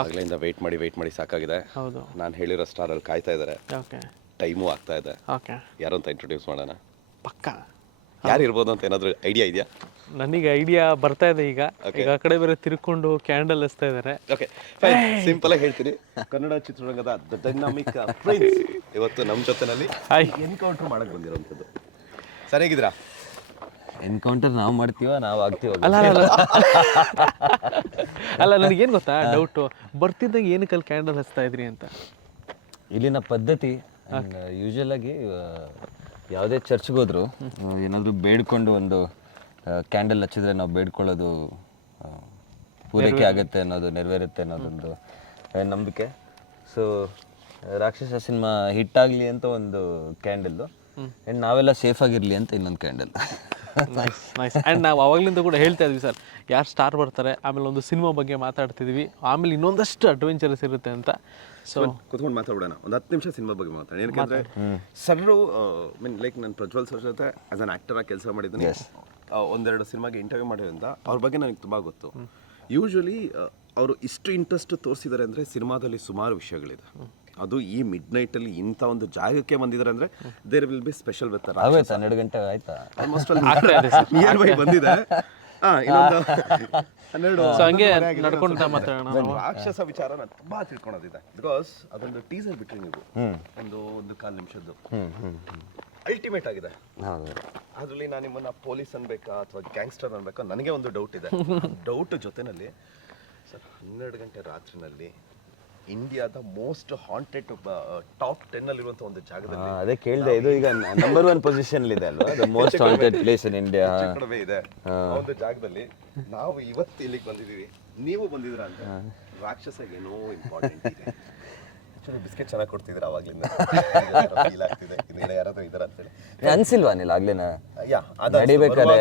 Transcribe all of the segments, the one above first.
ಆಗಲಿಂದ weight ಮಾಡಿ ಸಾಕಾಗಿದೆ. ಹೌದು. ನಾನು ಹೇಳಿರೋ ಸ್ಟಾರಲ್ಲಿ ಕಾಯ್ತಾ ಇದ್ದಾರೆ. ಓಕೆ ಟೈಮು ಆಗ್ತಾ ಇದೆ. ಓಕೆ ಯಾರು ಅಂತ ಇಂಟ್ರೊಡ್ಯೂಸ್ ಮಾಡೋಣ. ಪಕ್ಕ ಯಾರು ಇರ್ಬೋದು ಅಂತ ಏನಾದರೂ ಐಡಿಯಾ ಇದೆಯಾ? ನನಗೆ ಐಡಿಯಾ ಬರ್ತಾ ಇದೆ ಈಗ. ಈಗ ಆ ಕಡೆ ಬೇರೆ ತಿರ್ಕೊಂಡು ಕ್ಯಾಂಡಲ್ ಹಚ್ತಾ ಇದ್ದಾರೆ. ಓಕೆ ಸಿಂಪಲ್ ಆಗಿ ಹೇಳ್ತೀನಿ, ಕನ್ನಡ ಚಿತ್ರರಂಗದ ದ ಡೈನಾಮಿಕ್ ಪ್ರಿನ್ಸ್ ಇವತ್ತು ನಮ್ಮ ಜೊತೆನಲ್ಲಿ ಎನ್ಕೌಂಟರ್ ಮಾಡಕ್ಕೆ ಬಂದಿರೋಂಥದ್ದು. ಸರಿಯಾಗಿದ್ದೀರಾ? ಎನ್ಕೌಂಟರ್ ನಾವು ಮಾಡ್ತೀವ ನಾವು ಆಗ್ತೀವ? ಅಲ್ಲ ಅಲ್ಲ ಅಲ್ಲ ನನಗೇನು ಗೊತ್ತಾ ಡೌಟು, ಬರ್ತಿದ್ದಾಗ ಏನಕ್ಕೆ ಅಲ್ಲಿ ಕ್ಯಾಂಡಲ್ ಹಚ್ತಾ ಇದ್ರಿ ಅಂತ. ಇಲ್ಲಿನ ಪದ್ಧತಿ ಯೂಶಲ್ ಆಗಿ ಯಾವುದೇ ಚರ್ಚ್ಗೆ ಹೋದ್ರು ಏನಾದರೂ ಬೇಡ್ಕೊಂಡು ಒಂದು ಕ್ಯಾಂಡಲ್ ಹಚ್ಚಿದ್ರೆ ನಾವು ಬೇಡ್ಕೊಳ್ಳೋದು ಪೂರೈಕೆ ಆಗುತ್ತೆ ಅನ್ನೋದು, ನೆರವೇರುತ್ತೆ ಅನ್ನೋದೊಂದು ನಂಬಿಕೆ. ಸೊ ರಾಕ್ಷಸ ಸಿನಿಮಾ ಹಿಟ್ಟಾಗಲಿ ಅಂತ ಒಂದು ಕ್ಯಾಂಡಲ್ಲು, ಆ್ಯಂಡ್ ನಾವೆಲ್ಲ ಸೇಫ್ ಆಗಿರಲಿ ಅಂತ ಇನ್ನೊಂದು ಕ್ಯಾಂಡಲ್. Nice nice. ಆ್ಯಂಡ್ ನಾವು ಅವಾಗಲಿಂದ ಕೂಡ ಹೇಳ್ತಾ ಇದ್ವಿ ಸರ್, ಯಾರು ಸ್ಟಾರ್ ಬರ್ತಾರೆ, ಆಮೇಲೆ ಒಂದು ಸಿನಿಮಾ ಬಗ್ಗೆ ಮಾತಾಡ್ತಿದ್ವಿ, ಆಮೇಲೆ ಇನ್ನೊಂದಷ್ಟು ಅಡ್ವೆಂಚರಸ್ ಇರುತ್ತೆ ಅಂತ. ಸೊ ಕುತ್ಕೊಂಡು ಮಾತಾಡೋಣ ಒಂದು 10 ನಿಮಿಷ ಸಿನಿಮಾ ಬಗ್ಗೆ ಮಾತಾಡೋಣ. ಏನಕ್ಕೆ ಸರ್ರು ಮೀನ್ ಲೈಕ್ ನಾನು ಪ್ರಜ್ವಲ್ ಸರ್ ಜೊತೆ ಆಸ್ ಅನ್ ಆ್ಯಕ್ಟರ್ ಆಗಿ ಕೆಲಸ ಮಾಡಿದ್ದೀನಿ. ಒಂದೆರಡು ಸಿನಿಮಾಗೆ ಇಂಟರ್ವ್ಯೂ ಮಾಡಿರೋದ್ರಿಂದ ಅವ್ರ ಬಗ್ಗೆ ನನಗೆ ತುಂಬ ಗೊತ್ತು. ಯೂಶ್ವಲಿ ಅವರು ಇಷ್ಟು ಇಂಟ್ರೆಸ್ಟ್ ತೋರಿಸಿದ್ದಾರೆ ಅಂದರೆ ಸಿನಿಮಾದಲ್ಲಿ ಸುಮಾರು ವಿಷಯಗಳಿದೆ. ಅದು ಈ ಮಿಡ್ ನೈಟಲ್ಲಿ ಇಂಥ ಒಂದು ಜಾಗಕ್ಕೆ ಬಂದಿದ್ದಾರೆ ಅಂದರೆ there will be special with 12 ಗಂಟೆ ಆಯ್ತಾ? ಆಲ್ಮೋಸ್ಟ್ ನಿಯರ್ ಬೈ ಬಂದಿದೆ. ಇನ್ನೊಂದು 12 ಹಂಗೆ ನಡ್ಕೊಂತ ಮಾತಾಡೋಣ. ರಾಕ್ಷಸ ವಿಚಾರ ನಾನು ತುಂಬಾ ತಿಳ್ಕೊಳೋದಿದೆ. ಬಿಕಾಸ್ ಅದೊಂದು ಟೀಸರ್ ಬಿಟ್ರಿ ನೀವು ಒಂದು 1/4 ನಿಮಿಷದ್ದು ಅಲ್ಟಿಮೇಟ್ ಆಗಿದೆ. ಅದರಲ್ಲಿ ನಾನು ನಿಮ್ಮನ್ನ ಪೊಲೀಸ್ ಅನ್ಬೇಕಾ ಅಥವಾ ಗ್ಯಾಂಗ್ಸ್ಟರ್ ಅನ್ಬೇಕಾ ನನಗೆ ಒಂದು ಡೌಟ್ ಇದೆ. ಡೌಟ್ ಜೊತೆನಲ್ಲಿ ಸರ್ 12 ಗಂಟೆ ರಾತ್ರಿನಲ್ಲಿ ಇಂಡಿಯಾದ ಮೋಸ್ಟ್ ಹಾಂಟೆಡ್ ಟಾಪ್ 10 ಅಲ್ಲಿರುವಂತ ಒಂದು ಜಾಗದಲ್ಲಿ ಅದೇ ಕೇಳಿದೆ. ಇದು ಈಗ ನಂಬರ್ 1 ಪೊಸಿಷನ್ ಇದೆ ಅಲ್ವಾ, the most haunted place in India ಕಡಿಮೆ ಇದೆ. ಆ ಒಂದು ಜಾಗದಲ್ಲಿ ನಾವು ಇವತ್ತು ಇಲ್ಲಿಗೆ ಬಂದಿದ್ದೀವಿ, ನೀವು ಬಂದಿದ್ದೀರಾ ಅಂತ ರಾಕ್ಷಸಗೆ ಏನೋ ಇಂಪಾರ್ಟೆಂಟ್ ಇದೆ. ಬಿಸ್ಕೆಟ್ ಚೆನ್ನಾಗಿ ಕೊಡ್ತಿದ್ರೆ ಅವಾಗ್ಲಿಂದ ಫೀಲ್ ಆಗ್ತಿದೆ ಇನ್ನೇನು ಯಾರಾದ್ರೂ ಇದಾರೆ ಅಂತೇಳಿ. ಅನ್ಸಿಲ್ವಾ ನೀನು ಆಗ್ಲೇನ ನಡಿಬೇಕಾದ್ರೆ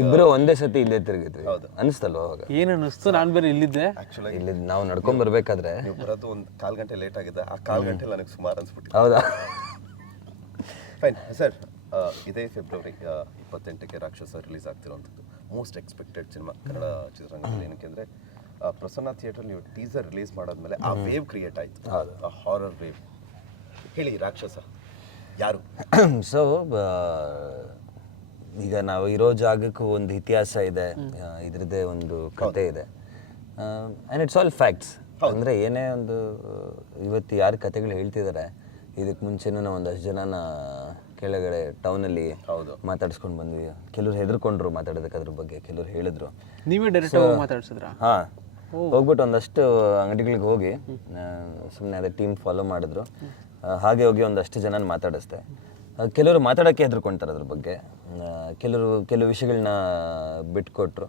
ಇಬ್ರು ಒಂದೇ ಸತಿ ಇಲ್ಲೇ ತಿರುಗಿದ್ವಿ, ಅನಿಸ್ತಲ್ವಾ ಅವಾಗ? ಏನು ಅನಿಸ್ತು? ನಾನು ಬೇರೆ ಇಲ್ಲಿದ್ದೆ. ಆಕ್ಚುಲಿ ಇಲ್ಲಿ ನಾವು ನಡ್ಕೊಂಡ್ ಬರ್ಬೇಕಾದ್ರೆ ನೀವು ಬರೋದು ಒಂದು 1/4 ಗಂಟೆ ಲೇಟ್ ಆಗಿದೆ. ಆ 1/4 ಗಂಟೆ ನನಗೆ ಸುಮಾರು ಅನ್ಸ್ಬಿಟ್ಟು. ಹೌದಾ? ಫೈನ್ ಸರ್, ಇದೇ ಫೆಬ್ರವರಿ 28ಕ್ಕೆ ರಾಕ್ಷಸ ರಿಲೀಸ್ ಆಗ್ತಿರೋಂಥದ್ದು ಮೋಸ್ಟ್ ಎಕ್ಸ್ಪೆಕ್ಟೆಡ್ ಸಿನಿಮಾ ಕನ್ನಡ ಚಿತ್ರರಂಗದಲ್ಲಿ. ಏನಕ್ಕೆ ಅಂದರೆ ಪ್ರಸನ್ನ ಥಿಯೇಟರ್ ನೀವು ಟೀಸರ್ ರಿಲೀಸ್ ಮಾಡಾದ್ಮೇಲೆ ಆ ವೇವ್ ಕ್ರಿಯೇಟ್ ಆಯಿತು, ಆ ಹಾರರ್ ವೇವ್. ಹೇಳಿ ರಾಕ್ಷಸ ಯಾರು? ಸೊ ಈಗ ನಾವು ಇರೋ ಜಾಗಕ್ಕೂ ಒಂದು ಇತಿಹಾಸ ಇದೆ, ಇದ್ರದ್ದೇ ಒಂದು ಕತೆ ಇದೆ, ಆ್ಯಂಡ್ ಇಟ್ಸ್ ಆಲ್ ಫ್ಯಾಕ್ಟ್ಸ್. ಅಂದರೆ ಏನೇ ಒಂದು ಇವತ್ತು ಯಾರು ಕತೆಗಳು ಹೇಳ್ತಿದ್ದಾರೆ, ಇದಕ್ಕೆ ಮುಂಚೆನೂ ನಾವು ಒಂದಷ್ಟು ಜನನ ಕೆಳಗಡೆ ಟೌನಲ್ಲಿ ಮಾತಾಡ್ಸ್ಕೊಂಡು ಬಂದ್ವಿ. ಕೆಲವ್ರು ಹೆದರ್ಕೊಂಡ್ರು ಮಾತಾಡೋದಕ್ಕೆ ಅದ್ರ ಬಗ್ಗೆ, ಕೆಲವ್ರು ಹೇಳಿದ್ರು. ನೀವೇ ಡೈರೆಕ್ಟ್ ಮಾತಾಡ್ಸಿದ್ರಾ? ಹಾಂ, ಹೋಗ್ಬಿಟ್ಟು ಒಂದಷ್ಟು ಅಂಗಡಿಗಳಿಗೆ ಹೋಗಿ ಸುಮ್ಮನೆ ಅದೇ ಟೀಮ್ ಫಾಲೋ ಮಾಡಿದ್ರು. ಹಾಗೆ ಹೋಗಿ ಒಂದಷ್ಟು ಜನ ಮಾತಾಡಿಸ್ದೆ. ಕೆಲವರು ಮಾತಾಡೋಕ್ಕೆ ಹೆದರ್ಕೊಳ್ತಾರೆ ಅದ್ರ ಬಗ್ಗೆ, ಕೆಲವು ವಿಷಯಗಳನ್ನ ಬಿಟ್ಕೊಟ್ರು.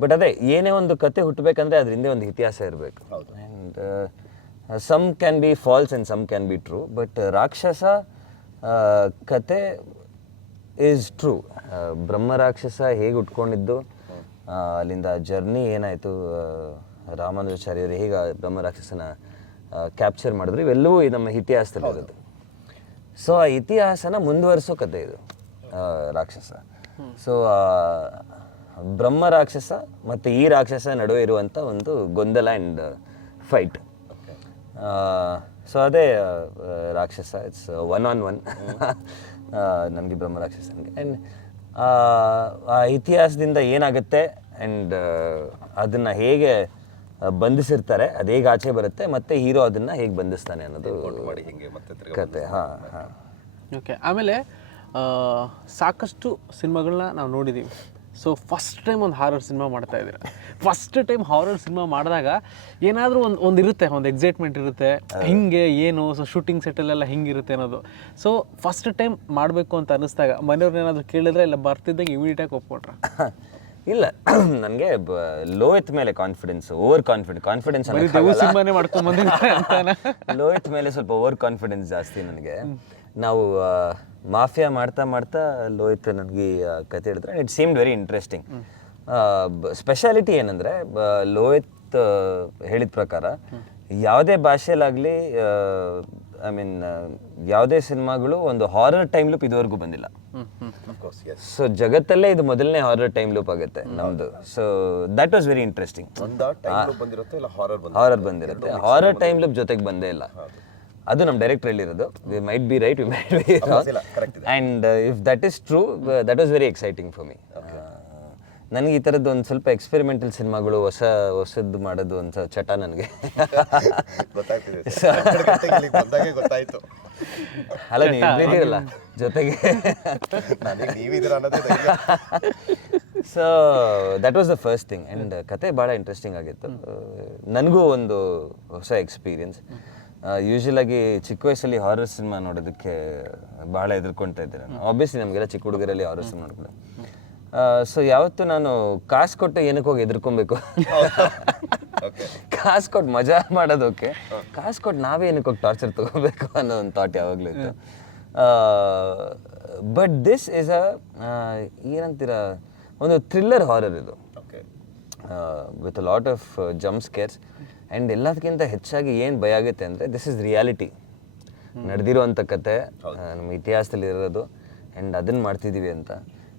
ಬಟ್ ಅದೇ ಏನೇ ಒಂದು ಕತೆ ಹುಟ್ಟಬೇಕಂದ್ರೆ ಅದ್ರ ಹಿಂದೆ ಒಂದು ಇತಿಹಾಸ ಇರಬೇಕು. And some can be false and some can be true. But ರಾಕ್ಷಸ ಕತೆ ಈಸ್ ಟ್ರೂ. ಬ್ರಹ್ಮ ರಾಕ್ಷಸ ಹೇಗೆ ಉಟ್ಕೊಂಡಿದ್ದು, ಅಲ್ಲಿಂದ ಜರ್ನಿ ಏನಾಯಿತು, ರಾಮಾನುಜಾಚಾರ್ಯರು ಹೇಗೆ ಬ್ರಹ್ಮ ರಾಕ್ಷಸನ ಕ್ಯಾಪ್ಚರ್ ಮಾಡಿದ್ರು, ಇವೆಲ್ಲವೂ ನಮ್ಮ ಇತಿಹಾಸದಲ್ಲಿರೋದು. ಸೊ ಆ ಇತಿಹಾಸನ ಮುಂದುವರಿಸೋ ಕತೆ ಇದು ರಾಕ್ಷಸ. ಸೊ ಬ್ರಹ್ಮ ರಾಕ್ಷಸ ಮತ್ತು ಈ ರಾಕ್ಷಸ ನಡುವೆ ಇರುವಂಥ ಒಂದು ಗೊಂದಲ ಆ್ಯಂಡ್ ಫೈಟ್. ಸೊ ಅದೇ ರಾಕ್ಷಸ. ಇಟ್ಸ್ 1-on-1 ನನಗೆ ಬ್ರಹ್ಮ ರಾಕ್ಷಸನಿಗೆ. ಆ್ಯಂಡ್ ಆ ಇತಿಹಾಸದಿಂದ ಏನಾಗುತ್ತೆ ಆ್ಯಂಡ್ ಅದನ್ನು ಹೇಗೆ ಬಂಧಿಸಿರ್ತಾರೆ, ಅದು ಹೇಗೆ ಆಚೆ ಬರುತ್ತೆ, ಮತ್ತು ಹೀರೋ ಅದನ್ನು ಹೇಗೆ ಬಂಧಿಸ್ತಾನೆ ಅನ್ನೋದು ಕತೆ. ಹಾಂ ಹಾಂ. ಓಕೆ. ಆಮೇಲೆ ಸಾಕಷ್ಟು ಸಿನಿಮಾಗಳನ್ನ ನಾವು ನೋಡಿದ್ದೀವಿ. ಸೊ ಫಸ್ಟ್ ಟೈಮ್ ಒಂದು ಹಾರರ್ ಸಿನಿಮಾ ಮಾಡ್ತಾ ಇದ್ದೀರಾ. ಫಸ್ಟ್ ಟೈಮ್ ಹಾರರ್ ಸಿನಿಮಾ ಮಾಡಿದಾಗ ಏನಾದರೂ ಒಂದು ಇರುತ್ತೆ, ಒಂದು ಎಕ್ಸೈಟ್ಮೆಂಟ್ ಇರುತ್ತೆ, ಹಿಂಗೆ ಏನು ಸೊ ಶೂಟಿಂಗ್ ಸೆಟ್ಟಲ್ಲೆಲ್ಲ ಹಿಂಗಿರುತ್ತೆ ಅನ್ನೋದು. ಸೊ ಫಸ್ಟ್ ಟೈಮ್ ಮಾಡಬೇಕು ಅಂತ ಅನ್ನಿಸ್ದಾಗ ಮನೆಯವ್ರನ್ನ ಏನಾದರೂ ಕೇಳಿದ್ರೆ ಇಲ್ಲ ಬರ್ತಿದ್ದಾಗ ಇಮಿಡಿಯೇಟಾಗಿ ಒಪ್ಕೊಟ್ರ? ಇಲ್ಲ, ನನಗೆ ಲೋಹಿತ್ ಮೇಲೆ ಕಾನ್ಫಿಡೆನ್ಸ್, ಓವರ್ ಕಾನ್ಫಿಡೆನ್ಸ್ ಸಿನಿಮಾನೇ ಮಾಡ್ಕೊಂಡು ಬಂದಿದ್ದಾರೆ ಅಂತಾನೆ. ಲೋಹಿತ್ ಮೇಲೆ ಸ್ವಲ್ಪ ಓವರ್ ಕಾನ್ಫಿಡೆನ್ಸ್ ಜಾಸ್ತಿ ನನಗೆ. ನಾವು ಮಾಫಿಯಾ ಮಾಡ್ತಾ ಮಾಡ್ತಾ ಲೋಹಿತ್ ನನಗೆ ಕತೆ ಹೇಳಿದ್ರೆ it seemed very interesting. Speciality ಏನಂದರೆ ಲೋಹಿತ್ ಹೇಳಿದ ಪ್ರಕಾರ ಯಾವುದೇ ಭಾಷೆಯಲ್ಲಾಗಲಿ ಐ ಮೀನ್ ಯಾವುದೇ ಸಿನಿಮಾಗಳು ಒಂದು ಹಾರರ್ ಟೈಮ್ ಲೂಪ್ ಇದುವರೆಗೂ ಬಂದಿಲ್ಲ. ಸೊ ಜಗತ್ತಲ್ಲೇ ಇದು ಮೊದಲನೇ ಹಾರರ್ ಟೈಮ್ ಲೂಪ್ ಆಗುತ್ತೆ ನಮ್ದು. So that was very interesting. Horror ಬಂದಿರುತ್ತೆ, ಹಾರರ್ ಟೈಮ್ ಲೂಪ್ ಜೊತೆಗೆ ಬಂದೇ ಇಲ್ಲ. ಅದು ನಮ್ಮ ಡೈರೆಕ್ಟರ್ ಹೇಳಿರೋದು. We might be right, we might be wrong. And if that is true, that was very exciting for me. ನನಗೆ ಈ ಥರದ್ದು ಒಂದು ಸ್ವಲ್ಪ ಎಕ್ಸ್ಪೆರಿಮೆಂಟಲ್ ಸಿನಿಮಾಗಳು ಹೊಸದ್ದು ಮಾಡೋದು ಅಂತ ಚಟ ನನಗೆ. ಅಲ್ಲ ನೀವಿದ್ದೀರಲ್ಲ ಜೊತೆಗೆ. So that was the first thing. And ಕತೆ ಭಾಳ ಇಂಟ್ರೆಸ್ಟಿಂಗ್ ಆಗಿತ್ತು. ನನಗೂ ಒಂದು ಹೊಸ ಎಕ್ಸ್ಪೀರಿಯನ್ಸ್. ಯೂಶ್ವಲಾಗಿ ಚಿಕ್ಕ ವಯಸ್ಸಲ್ಲಿ ಹಾರರ್ ಸಿನಿಮಾ ನೋಡೋದಕ್ಕೆ ಭಾಳ ಹೆದರ್ಕೊಳ್ತಾ ಇದ್ದೆ ನಾನು. ಆಬ್ವಿಯಸ್ಲಿ ನಮಗೆಲ್ಲ ಚಿಕ್ಕ ಹುಡುಗರಲ್ಲಿ ಹಾರರ್ ಸಿನಿಮಾ ನೋಡ್ಕೊಂಡು. ಸೊ ಯಾವತ್ತು ನಾನು ಕಾಸು ಕೊಟ್ಟು ಏನಕ್ಕೆ ಹೋಗಿ ಎದುರ್ಕೊಬೇಕು, ಕಾಸು ಕೊಟ್ಟು ಮಜಾ ಮಾಡೋದಕ್ಕೆ, ಕಾಸು ಕೊಟ್ಟು ನಾವೇ ಏನಕ್ಕೆ ಹೋಗಿ ಟಾರ್ಚರ್ ತೊಗೋಬೇಕು ಅನ್ನೋ ಒಂದು ಥಾಟ್ ಯಾವಾಗಲೂ ಇತ್ತು. ಬಟ್ ದಿಸ್ ಈಸ್ ಏನಂತೀರ, ಒಂದು ಥ್ರಿಲ್ಲರ್ ಹಾರರ್ ಇದು, with a lot of jump scarce. And ಎಲ್ಲದಕ್ಕಿಂತ ಹೆಚ್ಚಾಗಿ ಏನು ಭಯ ಆಗುತ್ತೆ ಅಂದರೆ, ದಿಸ್ ಇಸ್ ರಿಯಾಲಿಟಿ, ನಡೆದಿರೋವಂಥ ಕತೆ, ನಮ್ಮ ಇತಿಹಾಸದಲ್ಲಿ ಇರೋದು. ಆ್ಯಂಡ್ ಅದನ್ನು ಮಾಡ್ತಿದ್ದೀವಿ ಅಂತ.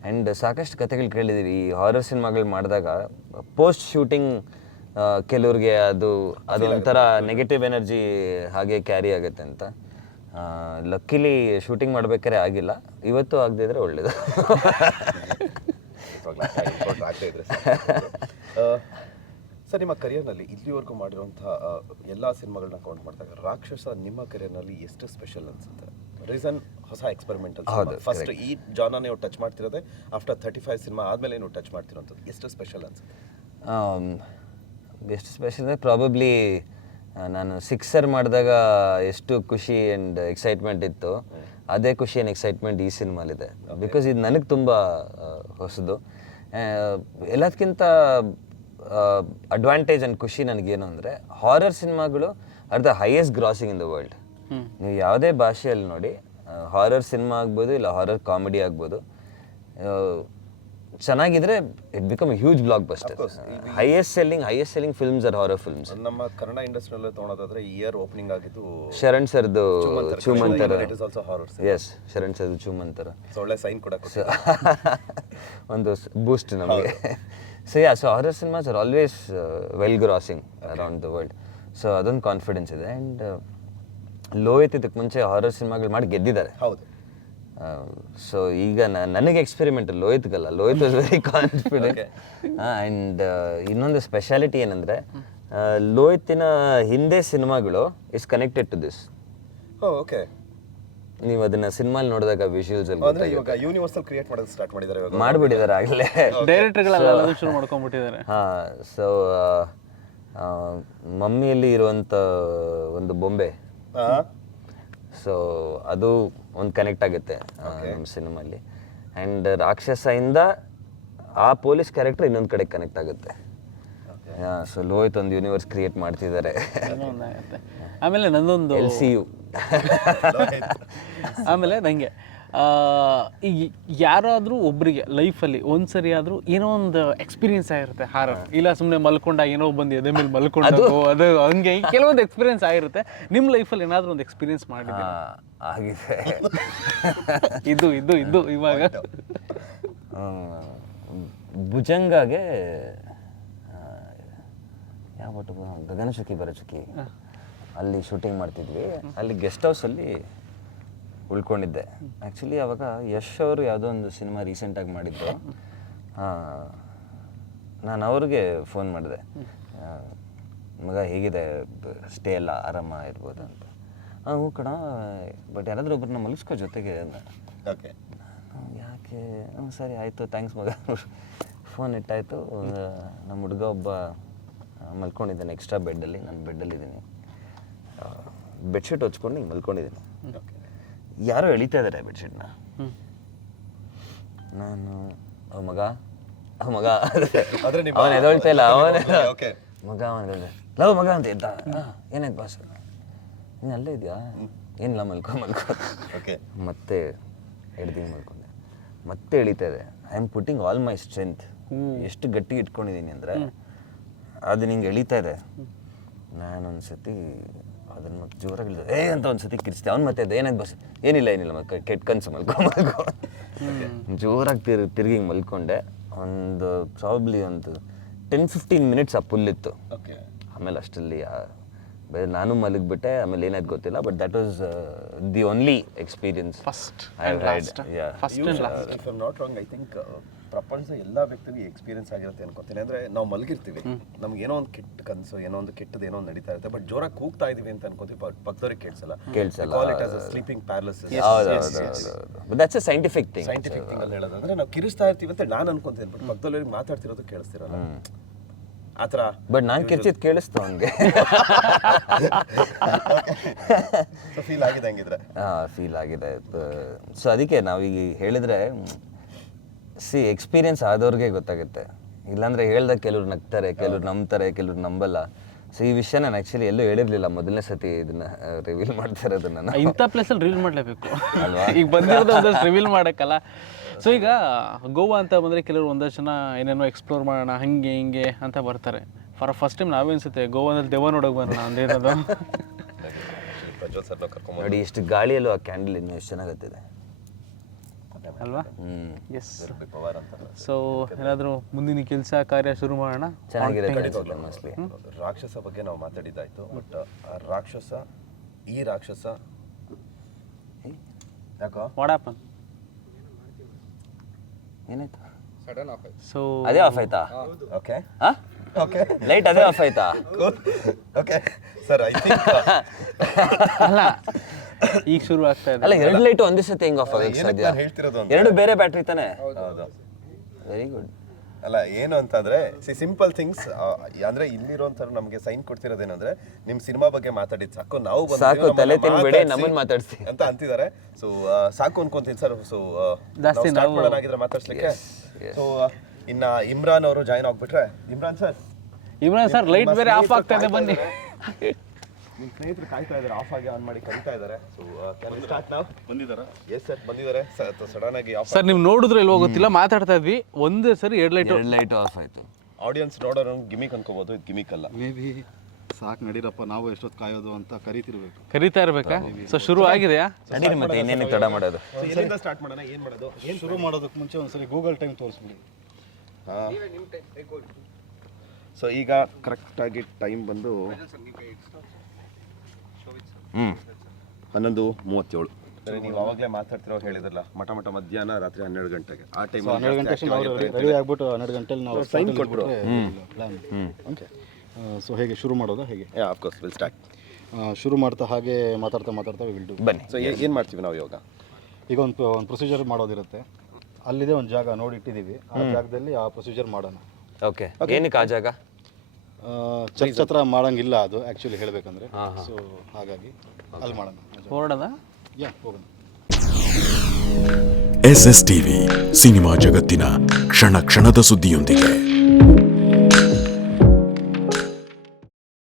ಆ್ಯಂಡ್ ಸಾಕಷ್ಟು ಕತೆಗಳು ಕೇಳಿದ್ದೀವಿ ಈ ಹಾರರ್ ಸಿನಿಮಾಗಳು ಮಾಡಿದಾಗ. ಪೋಸ್ಟ್ ಶೂಟಿಂಗ್ ಕೆಲವ್ರಿಗೆ ಅದೊಂಥರ ನೆಗೆಟಿವ್ ಎನರ್ಜಿ ಹಾಗೆ ಕ್ಯಾರಿ ಆಗುತ್ತೆ ಅಂತ. ಲಕ್ಕಿಲಿ ಶೂಟಿಂಗ್ ಮಾಡ್ಬೇಕಾದ್ರೆ ಆಗಿಲ್ಲ, ಇವತ್ತು ಆಗದೆ ಇದ್ರೆ ಒಳ್ಳೇದು. ಸರ್, ನಿಮ್ಮ ಕರಿಯರ್ನಲ್ಲಿ ಇಲ್ಲಿವರೆಗೂ ಮಾಡಿರುವಂಥ ಎಲ್ಲ ಸಿನಿಮಾಗಳನ್ನ ಕೌಂಟ್ ಮಾಡಿದಾಗ ರಾಕ್ಷಸ ನಿಮ್ಮ ಕರಿಯರ್ನಲ್ಲಿ ಎಷ್ಟು ಸ್ಪೆಷಲ್ ಅನ್ಸುತ್ತೆ? ರೀಸನ್ ಹೊಸ ಎಕ್ಸ್ಪೆರಿಮೆಂಟಲ್. ಫಸ್ಟ್ ಈ ಜಾನ ನೀವು ಟಚ್ ಮಾಡ್ತಿರೋದೆ ಆಫ್ಟರ್ 35 ಸಿನಿಮಾ ಆದಮೇಲೆ ನೀವು ಟಚ್ ಮಾಡ್ತಿರೋಂಥದ್ದು. ಎಷ್ಟು ಸ್ಪೆಷಲ್ ಅನ್ಸುತ್ತೆ? ಎಷ್ಟು ಸ್ಪೆಷಲ್ ಅಂದರೆ ಪ್ರಾಬಬ್ಲಿ ನಾನು ಸಿಕ್ಸರ್ ಮಾಡಿದಾಗ ಎಷ್ಟು ಖುಷಿ ಆ್ಯಂಡ್ ಎಕ್ಸೈಟ್ಮೆಂಟ್ ಇತ್ತು, ಅದೇ ಖುಷಿ ಆ್ಯಂಡ್ ಎಕ್ಸೈಟ್ಮೆಂಟ್ ಈ ಸಿನಿಮಾಲಿದೆ. ಬಿಕಾಸ್ ಇದು ನನಗೆ ತುಂಬ ಹೊಸದು. ಎಲ್ಲದಕ್ಕಿಂತ ಅಡ್ವಾಂಟೇಜ್ ಆ್ಯಂಡ್ ಖುಷಿ ನನಗೇನು ಅಂದರೆ, ಹಾರರ್ ಸಿನಿಮಾಗಳು are the highest grossing in the world. ನೀವು ಯಾವುದೇ ಭಾಷೆಯಲ್ಲಿ ನೋಡಿ, ಹಾರರ್ ಸಿನಿಮಾ ಆಗ್ಬೋದು ಇಲ್ಲ ಹಾರರ್ ಕಾಮಿಡಿ ಆಗ್ಬೋದು, ಚೆನ್ನಾಗಿದ್ರೆ it become huge blockbuster. Highest selling films are horror films. ನಮ್ಮ ಕನ್ನಡ ಇಂಡಸ್ಟ್ರಿಯಲ್ಲಿ ತೊಗೊಳೋದಾದ್ರೆ ಇಯರ್ ಓಪನಿಂಗ್ ಆಗಿದ್ದು ಶರಣ್ ಸರ್ದು ಚೂಮಂತರ. ಎಸ್, ಶರಣ್ ಸರ್ದು ಚೂಮಂತರ ಒಳ್ಳೆ ಸೈನ್ ಕೂಡ ಒಂದು ಬೂಸ್ಟ್ ನಮಗೆ. So so horror cinemas are always well grossing around the world. So ಅದೊಂದು ಕಾನ್ಫಿಡೆನ್ಸ್ ಇದೆ. ಆ್ಯಂಡ್ ಲೋಹಿತ್ ಇದಕ್ಕೆ ಮುಂಚೆ ಹಾರರ್ ಸಿನಿಮಾಗಳು ಮಾಡಿ ಗೆದ್ದಿದ್ದಾರೆ. ಹೌದು. ಸೊ ಈಗ ನನಗೆ ಎಕ್ಸ್ಪೆರಿಮೆಂಟ್, ಲೋಹಿತ್ಗಲ್ಲ. Lohith was very confident. And ಇನ್ನೊಂದು ಸ್ಪೆಷಾಲಿಟಿ ಏನಂದರೆ, ಲೋಹಿತಿನ ಹಿಂದೆ ಸಿನಿಮಾಗಳು is connected to this. Okay. ನೀವು ಅದನ್ನ ಸಿನಿಮಾಲ್ ನೋಡಿದಾಗ ವಿಜುವಲ್ಸ್ ಅಲ್ಲಿ ಯೂನಿವರ್ಸಲ್ ಕ್ರಿಯೇಟ್ ಮಾಡೋದು ಸ್ಟಾರ್ಟ್ ಮಾಡಿದ್ದಾರೆ, ಮಾಡಿಬಿಟ್ಟಿದ್ದಾರೆ ಆಗಲೇ. ಡೈರೆಕ್ಟರ್ಗಳೆಲ್ಲ ಶುರು ಮಾಡ್ಕೊಂಡ್ಬಿಟ್ಟಿದ್ದಾರೆ. ಹಾಂ. ಸೊ ಮಮ್ಮಿಯಲ್ಲಿ ಇರುವಂಥ ಒಂದು ಬೊಂಬೆ, ಸೊ ಅದು ಒಂದು ಕನೆಕ್ಟ್ ಆಗುತ್ತೆ ನಮ್ಮ ಸಿನಿಮಾಲಿ. ಆ್ಯಂಡ್ ರಾಕ್ಷಸದಿಂದ ಆ ಪೊಲೀಸ್ ಕ್ಯಾರೆಕ್ಟರ್ ಇನ್ನೊಂದು ಕಡೆ ಕನೆಕ್ಟ್ ಆಗುತ್ತೆ. ಸೊ ಲೋಹಿತ್ ಒಂದು ಯೂನಿವರ್ಸ್ ಕ್ರಿಯೇಟ್ ಮಾಡ್ತಿದ್ದಾರೆ. ಆಮೇಲೆ ನಂದೊಂದು LCU. ಆಮೇಲೆ ನನಗೆ ಈಗ ಯಾರಾದರೂ ಒಬ್ಬರಿಗೆ ಲೈಫಲ್ಲಿ ಒಂದ್ಸರಿ ಆದರೂ ಏನೋ ಒಂದು ಎಕ್ಸ್ಪೀರಿಯನ್ಸ್ ಆಗಿರುತ್ತೆ ಹಾರರ್. ಇಲ್ಲ ಸುಮ್ಮನೆ ಮಲ್ಕೊಂಡ ಏನೋ ಬಂದು ಎದೆ ಮೇಲೆ ಮಲ್ಕೊಂಡು ಅದು ಹಂಗೆ ಕೆಲವೊಂದು ಎಕ್ಸ್ಪೀರಿಯನ್ಸ್ ಆಗಿರುತ್ತೆ. ನಿಮ್ಮ ಲೈಫಲ್ಲಿ ಏನಾದರೂ ಒಂದು ಎಕ್ಸ್ಪೀರಿಯನ್ಸ್ ಮಾಡಿದ್ದೀರಾ? ಆಗಿದೆ. ಇದು ಇದು ಇದು ಇವಾಗ ಭುಜಂಗಾಗೆ ಯಾವ ಗಗನಚುಕ್ಕಿ ಬರಚುಕ್ಕಿ ಅಲ್ಲಿ ಶೂಟಿಂಗ್ ಮಾಡ್ತಿದ್ವಿ. ಅಲ್ಲಿ ಗೆಸ್ಟ್ ಹೌಸಲ್ಲಿ ಉಳ್ಕೊಂಡಿದ್ದೆ. ಆ್ಯಕ್ಚುಲಿ ಅವಾಗ ಯಶ್ ಅವರು ಯಾವುದೋ ಒಂದು ಸಿನಿಮಾ ರೀಸೆಂಟಾಗಿ ಮಾಡಿದ್ದು. ನಾನು ಅವ್ರಿಗೆ ಫೋನ್ ಮಾಡಿದೆ, ಮಗ ಹೇಗಿದೆ, ಸ್ಟೇ ಎಲ್ಲ ಆರಾಮ ಇರ್ಬೋದು ಅಂತ. ಹ್ಞೂ ಕಣ, ಬಟ್ ಯಾರಾದರೂ ಒಬ್ಬರನ್ನ ಮಲಗಿಸ್ಕೋ ಜೊತೆಗೆ ಅಂದ. ಯಾಕೆ? ಸರಿ ಆಯಿತು, ಥ್ಯಾಂಕ್ಸ್ ಮಗ. ಫೋನ್ ಇಟ್ಟಾಯಿತು. ನಮ್ಮ ಹುಡುಗ ಒಬ್ಬ ಮಲ್ಕೊಂಡಿದ್ದಾನೆ ಎಕ್ಸ್ಟ್ರಾ ಬೆಡ್ಡಲ್ಲಿ, ನಾನು ಬೆಡ್ಡಲ್ಲಿದ್ದೀನಿ. ಬೆಡ್ಶೀಟ್ ಹೊಚ್ಕೊಂಡು ಹಿಂಗೆ ಮಲ್ಕೊಂಡಿದ್ದೀನಿ. ಯಾರೋ ಎಳಿತಾ ಇದ್ದಾರೆ ಬೆಡ್ಶೀಟ್ನ. ನಾನು ಮಗ ಅವನು ಎದೊಳ್ತಾ ಇಲ್ಲ. ಮಗ ಲವ್ ಮಗ ಅಂತ ಇದ್ದ. ಏನಾಯ್ತು ಬಾಸ್? ನೀನು ಅಲ್ಲೇ ಇದೆಯಾ? ಏನಿಲ್ಲ, ಮಲ್ಕೊ. ಮತ್ತೆ ಹಿಡ್ದು ಮಲ್ಕೊಂಡೆ. ಮತ್ತೆ ಎಳಿತಾ ಇದೆ. I am putting all my strength. ಎಷ್ಟು ಗಟ್ಟಿ ಇಟ್ಕೊಂಡಿದ್ದೀನಿ ಅಂದರೆ ಅದು ನಿಂಗೆ ಎಳಿತಾ ಇದೆ. ನಾನೊಂದು ಸತಿ ಅದನ್ನು ಮತ್ತೆ ಜೋರಾಗಿ ಹೇಳಿದೆ ಅಂತ ಒಂದು ಸತಿ ಕಿರಿಸ್ತೆ ಅವ್ನು ಮತ್ತೆ ಅದು ಏನಾಯ್ತು ಬಸ್ ಏನಿಲ್ಲ ಮತ್ತೆ ಕೆಟ್ಟ ಕನಸು ಮಲ್ಕೊ ಜೋರಾಗಿ ತಿರುಗಿ ಮಲ್ಕೊಂಡೆ ಒಂದು ಪ್ರಾಬಬ್ಲಿ ಒಂದು 10-15 ಮಿನಿಟ್ಸ್ ಆ ಪುಲ್ಲಿತ್ತು. ಓಕೆ. ಆಮೇಲೆ ಅಷ್ಟರಲ್ಲಿ ನಾನು ಮಲಗಿಬಿಟ್ಟೆ. ಆಮೇಲೆ ಏನಾಯ್ತು ಗೊತ್ತಿಲ್ಲ, but that was the only experience first and last. If I not wrong, I think ಪ್ರಪಂಚದ ಎಲ್ಲ ವ್ಯಕ್ತಿಗೂ ಎಕ್ಸ್ಪೀರಿಯನ್ಸ್ ಆಗಿರುತ್ತೆ ಅನ್ಕೋತೀನಿ. ಅಂದ್ರೆ ನಾವು ಮಲಗಿರ್ತೀವಿ, ನಮ್ಗೆ ಏನೋ ಒಂದು ಕೆಟ್ಟ ಕನಸು, ಏನೋ ಒಂದು ಕೆಟ್ಟದ್ದು ಏನೋ ಒಂದು ನಡೀತಾ ಇರುತ್ತೆ, ಬಟ್ ಜೋರಾಗಿ ಕೂಗ್ತಾ ಇದೀವಿ ಅಂತ ಅನ್ಕೋತೀವಿ, ಪಕ್ಕದವ್ರಿಗೆ ಕೇಳಿಸಲ್ಲ. Call it as a sleeping paralysis. But that's a scientific thing. Scientific thing ಅಲ್ಲಿ ಹೇಳೋದಂದ್ರೆ ನಾವು ಕಿರಿಸ್ತಾ ಇರ್ತೀವಿ ಅಂತ ನಾನು ಅನ್ಕೊಂತೀನಿ, ಬಟ್ ಪಕ್ಕದವ್ರಿಗೆ ಮಾತಾಡ್ತಿರೋದು ಕೇಳಿಸ್ತಿರಲ್ಲ ಆ ಥರ. ಬಟ್ ನಾನು ಕಿರ್ಚಿದ್ ಕೇಳಿಸ್ತು ಅವನಿಗೆ. ಫೀಲ್ ಆಗಿದೆ ಹಂಗಿದ್ರೆ. ಫೀಲ್ ಆಗಿದೆ. ಸೊ ಅದಕ್ಕೆ ನಾವೀಗ ಹೇಳಿದ್ರೆ ಎಕ್ಸ್ಪೀರಿಯನ್ಸ್ ಆದವ್ರಿಗೆ ಗೊತ್ತಾಗುತ್ತೆ. ಇಲ್ಲಾಂದ್ರೆ ಹೇಳ್ದಾಗ ಕೆಲವ್ರು ನಗ್ತಾರೆ, ಕೆಲವ್ರು ನಂಬ್ತಾರೆ, ಕೆಲವ್ರು ನಂಬಲ್ಲ. ಸೊ ಈ ವಿಷಯ ನಾನು ಆ್ಯಕ್ಚುಲಿ ಎಲ್ಲೂ ಹೇಳಿರಲಿಲ್ಲ, ಮೊದಲನೇ ಸತಿ ಇದನ್ನ ರಿವೀಲ್ ಮಾಡ್ತಾ ಇರೋದನ್ನ. ಇಂಥ ಪ್ಲೇಸಲ್ಲಿ ರಿವೀಲ್ ಮಾಡಲೇಬೇಕು ಈಗ ಬಂದಿರೋದು ಒಂದಷ್ಟು ರಿವೀಲ್ ಮಾಡೋಕ್ಕಲ್ಲ. ಸೊ ಈಗ ಗೋವಾ ಅಂತ ಬಂದರೆ ಕೆಲವರು ಒಂದಷ್ಟು ಜನ ಏನೇನೋ ಎಕ್ಸ್ಪ್ಲೋರ್ ಮಾಡೋಣ ಹಂಗೆ ಹಿಂಗೆ ಅಂತ ಬರ್ತಾರೆ. ಫಸ್ಟ್ ಟೈಮ್ ನಾವೇ ಅನ್ಸುತ್ತೆ ಗೋವಾದಲ್ಲಿ ದೆವ್ವ ನೋಡೋಕೆ ಬರೋಣ ಅಂದಿರೋದು. ನೋಡಿ ಎಷ್ಟು ಗಾಳಿಯಲ್ಲೂ ಆ ಕ್ಯಾಂಡಲ್ ಇನ್ನೂ ಎಷ್ಟು ಚೆನ್ನಾಗತ್ತಿದೆ ಅಲ್ವಾ? ಎಸ್. ಸೊ ಏನಾದರೂ ಮುಂದಿನ ಕೆಲಸ ಕಾರ್ಯ ಶುರು ಮಾಡೋಣ. ಚೆನ್ನಾಗಿರುತ್ತೆ ಮೋಸ್ಟ್ಲಿ. ರಾಕ್ಷಸ ಬಗ್ಗೆ ನಾವು ಮಾತಾಡಿದ್ದಾಯ್ತು, ಬಟ್ ರಾಕ್ಷಸ ಈ ರಾಕ್ಷಸ ಯಾಕೋ ವಾಡಾಪನ್ ಏನಾಯ್ತು? ಸೊ ಅದೇ ಆಫ್ ಆಯ್ತಾ? ಓಕೆ ಓಕೆ, ಲೈಟ್ ಅದೇ ಆಫ್ ಆಯ್ತಾ? ಓಕೆ ಸರ್, ಐ ಥಿಂಕ್ ಅಲ್ಲ ಈಗ ಶುರು ಆಗ್ತಾ ಇದೆ. ಅಲ್ಲ, ಎರಡು ಲೈಟ್ ಒಂದೇ ಸತಿ ಹೆಂಗ್ ಆಫ್ ಆಗುತ್ತೆ ಸಾಧ್ಯ? ಹೇಳ್ತಿರೋದು ಎರಡು ಬೇರೆ ಬ್ಯಾಟ್ರಿ ತಾನೆ? ಹೌದು. Very good. ಅಲ್ಲ ಏನು ಅಂತಂದ್ರೆ ಸಿಂಪಲ್ ಥಿಂಗ್ಸ್. ಅಂದ್ರೆ ಇಲ್ಲಿರೋಂಥ ನಮಗೆ ಸೈನ್ ಕೊಡ್ತಿರೋದೇನಂದ್ರೆ ನಿಮ್ ಸಿನಿಮಾ ಬಗ್ಗೆ ಮಾತಾಡಿದ್ ಸಾಕು, ನಾವು ಸಾಕು, ತಲೆ ತಿನ್ಬೇಡಿ, ನಮ್ಮನ್ನ ಮಾತಾಡ್ಸಿ ಅಂತ ಅಂತಿದ್ದಾರೆ. ಸೊ ಸಾಕು ಅನ್ಕೊಂತೀನಿ ಸರ್. ಸೊ ಜಾಸ್ತಿ ಸ್ಟಾರ್ಟ್ ಮಾಡೋಣಾಗಿದ್ರೆ ಮಾತಾಡ್ಸ್ಲಿಕ್ಕೆ. ಸೊ ಇನ್ನ ಇಮ್ರಾನ್ ಅವರು ಜಾಯ್ನ್ ಆಗ್ಬಿಟ್ರೆ. ಇಮ್ರಾನ್ ಸರ್ ಲೈಟ್ ಬೇರೆ ಆಫ್ ಆಗ್ತಾ ಇದೆ, ಬನ್ನಿ. ನಿಮ್ಮ ಸ್ನೇಹಿತರು ಕಾಯ್ತಾ ಇದ್ದಾರೆ, ಆಫ್ ಆಗಿ ಆನ್ ಮಾಡಿ ಕರೀತಾ ಇದ್ದಾರೆ. ಸೊ ಸ್ಟಾರ್ಟ್ ನಾವು ಬಂದಿದ್ದಾರೆ. ಎಸ್ ಸರ್ ಬಂದಿದ್ದಾರೆ. ಸಡನ್ ಆಗಿ ಆಫ್. ಸರ್ ನೀವು ನೋಡಿದ್ರೆ ಇಲ್ವೋ ಗೊತ್ತಿಲ್ಲ, ಮಾತಾಡ್ತಾ ಇದ್ವಿ ಒಂದೇ ಸರಿ ಎರಡು ಲೈಟ್ ಆಫ್ ಆಯ್ತು. ಆಡಿಯನ್ಸ್ ನೋಡೋರು ಗಿಮಿಕ್ ಅನ್ಕೋಬಹುದು, ಇದು ಗಿಮಿಕ್ ಅಲ್ಲ. ಮೇ ಬಿ ಸಾಕು ನಡೀರಪ್ಪ, ನಾವು ಎಷ್ಟೊತ್ತು ಕಾಯೋದು ಅಂತ ಕರೀತಾ ಇರ್ಬೇಕಾ? ಸೊ ಶುರು ಆಗಿದೆಯಾ? ನಡೀರಿ, ಮತ್ತೆ ಇನ್ನೇನು ತಡ ಮಾಡೋದು? ಎಲ್ಲಿಂದ ಸ್ಟಾರ್ಟ್ ಮಾಡೋಣ? ಏನು ಮಾಡೋದು? ಏನು ಶುರು ಮಾಡೋದಕ್ಕೆ ಮುಂಚೆ ಒಂದ್ಸರಿ ಗೂಗಲ್ ಟೈಮ್ ತೋರಿಸ್ಬಿಡಿ. ಸೊ ಈಗ ಕರೆಕ್ಟಾಗಿ ಟೈಮ್ ಬಂದು 11:37. ನೀವು ಅವಾಗಲೇ ಮಾತಾಡ್ತಿರೋ ಹೇಳಿದ್ರಲ್ಲ, ಮಠ ಮಧ್ಯಾಹ್ನ ರಾತ್ರಿ 12 ಗಂಟೆಗೆ. ಆ ಟೈಮ್ 12 ಗಂಟೆಗೆ ನಾವು ರೆಡಿ ಆಗ್ಬಿಟ್ಟು 12 ಗಂಟೆಲಿ ನಾವು ಸೈನ್ ಕೊಟ್ಬಿಡು. ಪ್ಲಾನ್. ಓಕೆ. ಸೊ ಹೇಗೆ ಶುರು ಮಾಡೋದಾ? ಹೇಗೆ? Of course will start. ಶುರು ಮಾಡ್ತಾ ಹಾಗೆ ಮಾತಾಡ್ತಾ ವಿಲ್ ಡು. ಬನ್ನಿ. ಸೊ ಏನು ಮಾಡ್ತೀವಿ ನಾವು ಇವಾಗ? ಈಗ ಒಂದು ಪ್ರೊಸೀಜರ್ ಮಾಡೋದಿರುತ್ತೆ. ಅಲ್ಲಿದೆ ಒಂದು ಜಾಗ ನೋಡಿ ಇಟ್ಟಿದ್ದೀವಿ, ಆ ಜಾಗದಲ್ಲಿ ಆ ಪ್ರೊಸೀಜರ್ ಮಾಡೋಣ. ಓಕೆ. ಏನಕ್ಕೆ ಆ ಜಾಗ? ಚರ್ಚ್ ಹತ್ರ ಮಾಡೋಂಗಿಲ್ಲ ಅದು ಆ್ಯಕ್ಚುಲಿ ಹೇಳಬೇಕಂದ್ರೆ. ಸೊ ಹಾಗಾಗಿ ಅಲ್ಲಿ ಮಾಡೋಣ. ಹೊರಡೋದಾ? ಹೋಗೋಣ. SS ಟಿವಿ ಸಿನಿಮಾ ಜಗತ್ತಿನ ಕ್ಷಣ ಕ್ಷಣದ ಸುದ್ದಿಯೊಂದಿಗೆ.